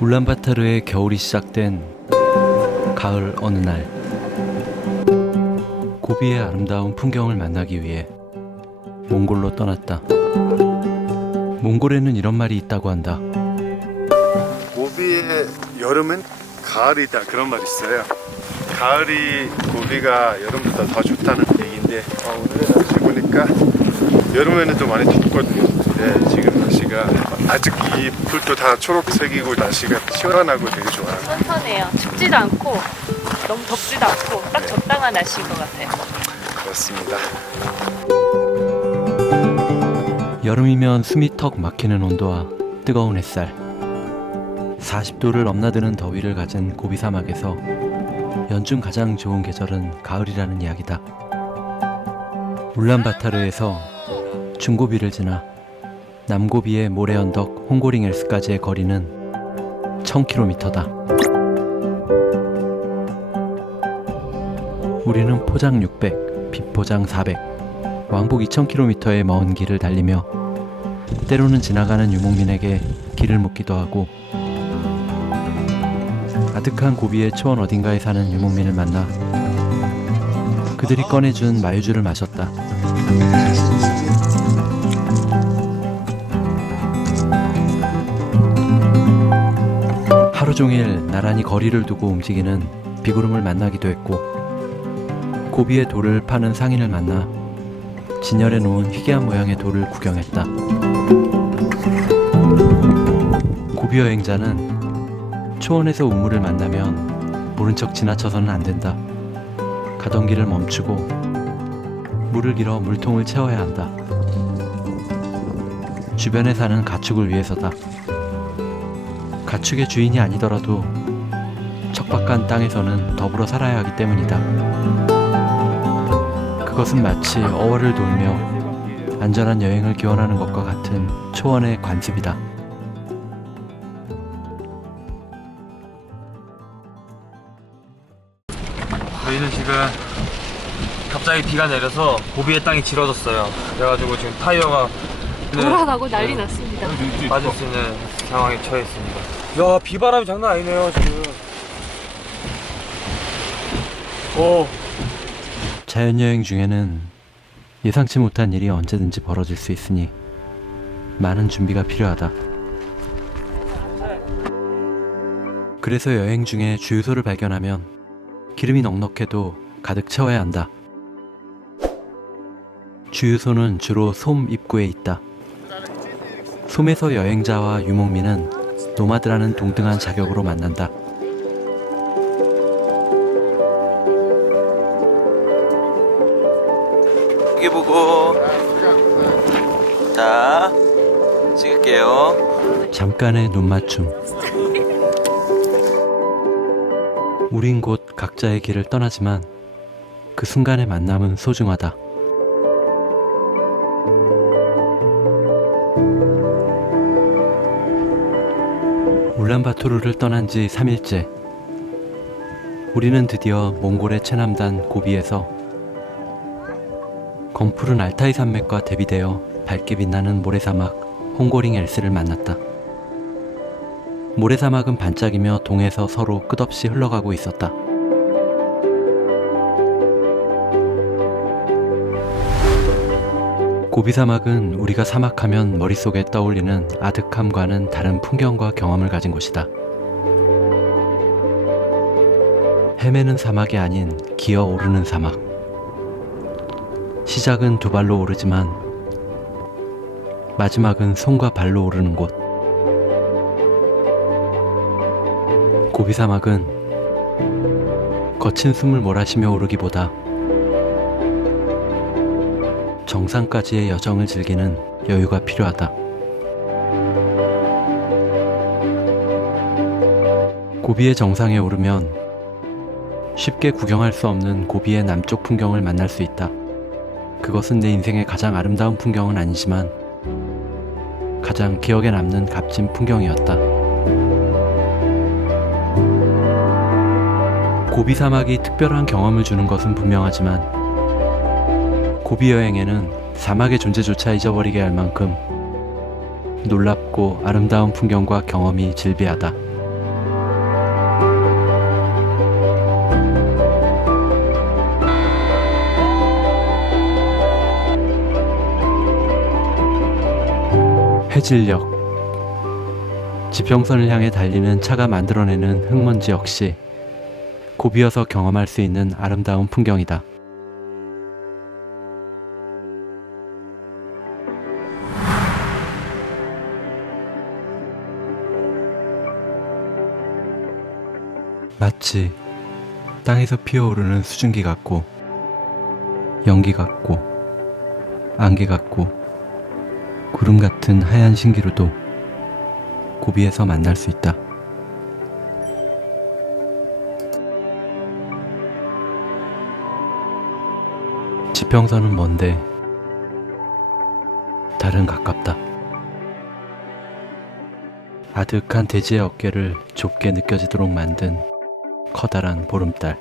울란바타르의 겨울이 시작된 가을 어느 날, 고비의 아름다운 풍경을 만나기 위해 몽골로 떠났다. 몽골에는 이런 말이 있다고 한다. 고비의 여름은 가을이다, 그런 말이 있어요. 가을이 고비가 여름보다 더 좋다는 얘기인데, 오늘 날씨 보니까 여름에는 좀 많이 덥거든요. 네, 지금 날씨가 아직 이 풀도 다 초록색이고 날씨가 시원하고 되게 좋아요. 선선해요. 춥지도 않고 너무 덥지도 않고 딱 적당한 날씨인 것 같아요. 그렇습니다. 여름이면 숨이 턱 막히는 온도와 뜨거운 햇살, 40도를 넘나드는 더위를 가진 고비 사막에서 연중 가장 좋은 계절은 가을이라는 이야기다. 울란바타르에서 중고비를 지나 남고비의 모래 언덕 홍고링 엘스까지의 거리는 1000km다. 우리는 포장 600, 비포장 400, 왕복 2000km의 먼 길을 달리며 때로는 지나가는 유목민에게 길을 묻기도 하고, 아득한 고비의 초원 어딘가에 사는 유목민을 만나 그들이 꺼내준 마유주를 마셨다. 하루 종일 나란히 거리를 두고 움직이는 비구름을 만나기도 했고, 고비의 돌을 파는 상인을 만나 진열해 놓은 희귀한 모양의 돌을 구경했다. 고비 여행자는 초원에서 우물을 만나면 모른 척 지나쳐서는 안 된다. 가던 길을 멈추고 물을 길어 물통을 채워야 한다. 주변에 사는 가축을 위해서다. 가축의 주인이 아니더라도 척박한 땅에서는 더불어 살아야 하기 때문이다. 그것은 마치 어월을 돌며 안전한 여행을 기원하는 것과 같은 초원의 관습이다. 저희는 지금 갑자기 비가 내려서 고비의 땅이 질어졌어요. 그래가지고 지금 타이어가 돌아가고 난리 났습니다. 빠질 수 있는 상황에 처했습니다. 야, 비바람이 장난 아니네요 지금. 자연여행 중에는 예상치 못한 일이 언제든지 벌어질 수 있으니 많은 준비가 필요하다. 그래서 여행 중에 주유소를 발견하면 기름이 넉넉해도 가득 채워야 한다. 주유소는 주로 솜 입구에 있다. 솜에서 여행자와 유목민은 노마드라는 동등한 자격으로 만난다. 여기 보고, 자, 찍을게요. 잠깐의 눈맞춤. 우린 곧 각자의 길을 떠나지만 그 순간의 만남은 소중하다. 울란바토르를 떠난 지 3일째. 우리는 드디어 몽골의 최남단 고비에서 검푸른 알타이 산맥과 대비되어 밝게 빛나는 모래사막 홍고링 엘스를 만났다. 모래사막은 반짝이며 동에서 서로 끝없이 흘러가고 있었다. 고비사막은 우리가 사막하면 머릿속에 떠올리는 아득함과는 다른 풍경과 경험을 가진 곳이다. 헤매는 사막이 아닌 기어오르는 사막. 시작은 두 발로 오르지만 마지막은 손과 발로 오르는 곳. 고비사막은 거친 숨을 몰아쉬며 오르기보다 정상까지의 여정을 즐기는 여유가 필요하다. 고비의 정상에 오르면 쉽게 구경할 수 없는 고비의 남쪽 풍경을 만날 수 있다. 그것은 내 인생의 가장 아름다운 풍경은 아니지만 가장 기억에 남는 값진 풍경이었다. 고비 사막이 특별한 경험을 주는 것은 분명하지만 고비 여행에는 사막의 존재조차 잊어버리게 할 만큼 놀랍고 아름다운 풍경과 경험이 질비하다. 해질녘 지평선을 향해 달리는 차가 만들어내는 흙먼지 역시 고비여서 경험할 수 있는 아름다운 풍경이다. 마치 땅에서 피어오르는 수증기 같고 연기 같고 안개 같고 구름 같은 하얀 신기루도 고비에서 만날 수 있다. 지평선은 먼데 달은 가깝다. 아득한 대지의 어깨를 좁게 느껴지도록 만든 커다란 보름달.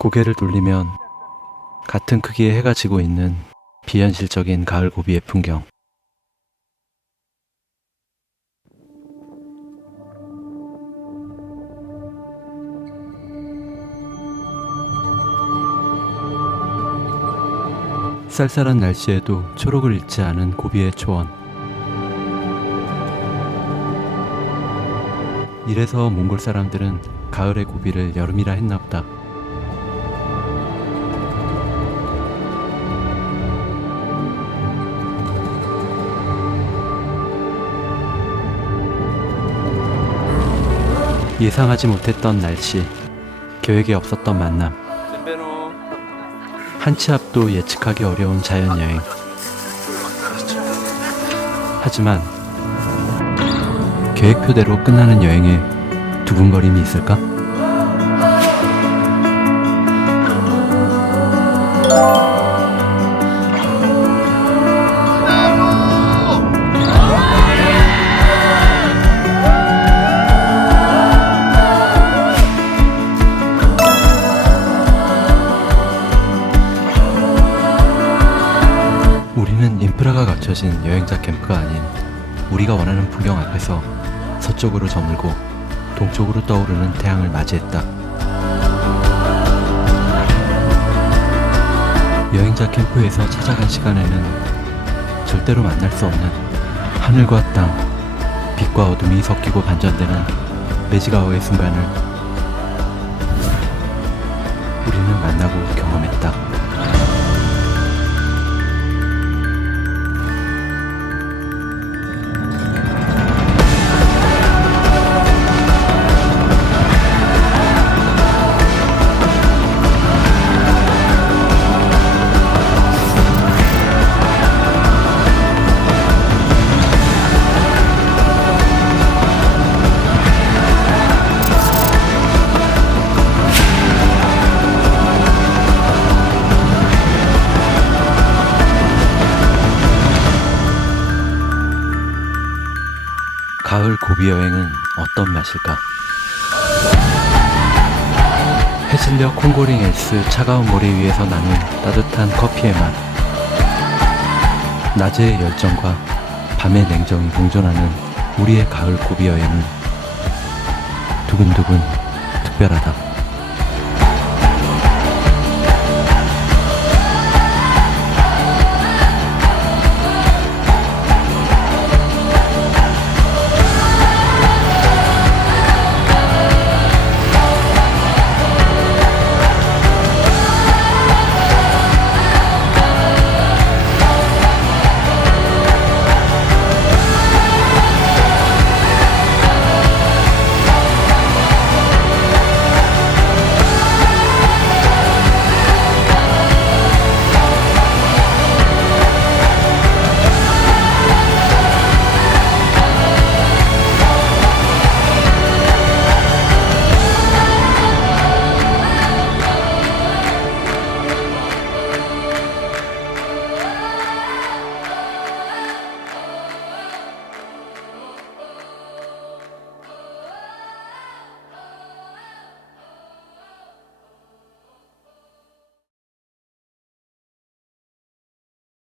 고개를 돌리면 같은 크기의 해가 지고 있는 비현실적인 가을 고비의 풍경. 쌀쌀한 날씨에도 초록을 잃지 않은 고비의 초원. 이래서 몽골 사람들은 가을의 고비를 여름이라 했나보다. 예상하지 못했던 날씨, 계획에 없었던 만남, 한 치 앞도 예측하기 어려운 자연여행. 하지만 계획표대로 끝나는 여행에 두근거림이 있을까? 우리는 인프라가 갖춰진 여행자 캠프가 아닌 우리가 원하는 풍경 앞에서 서쪽으로 저물고 동쪽으로 떠오르는 태양을 맞이했다. 여행자 캠프에서 찾아간 시간에는 절대로 만날 수 없는 하늘과 땅, 빛과 어둠이 섞이고 반전되는 매직아워의 순간을 우리는 만나고 경험했다. 가을 고비 여행은 어떤 맛일까? 해질녘 콩고링 엘스 차가운 모래 위에서 나눈 따뜻한 커피의 맛. 낮의 열정과 밤의 냉정이 공존하는 우리의 가을 고비 여행은 두근두근 특별하다.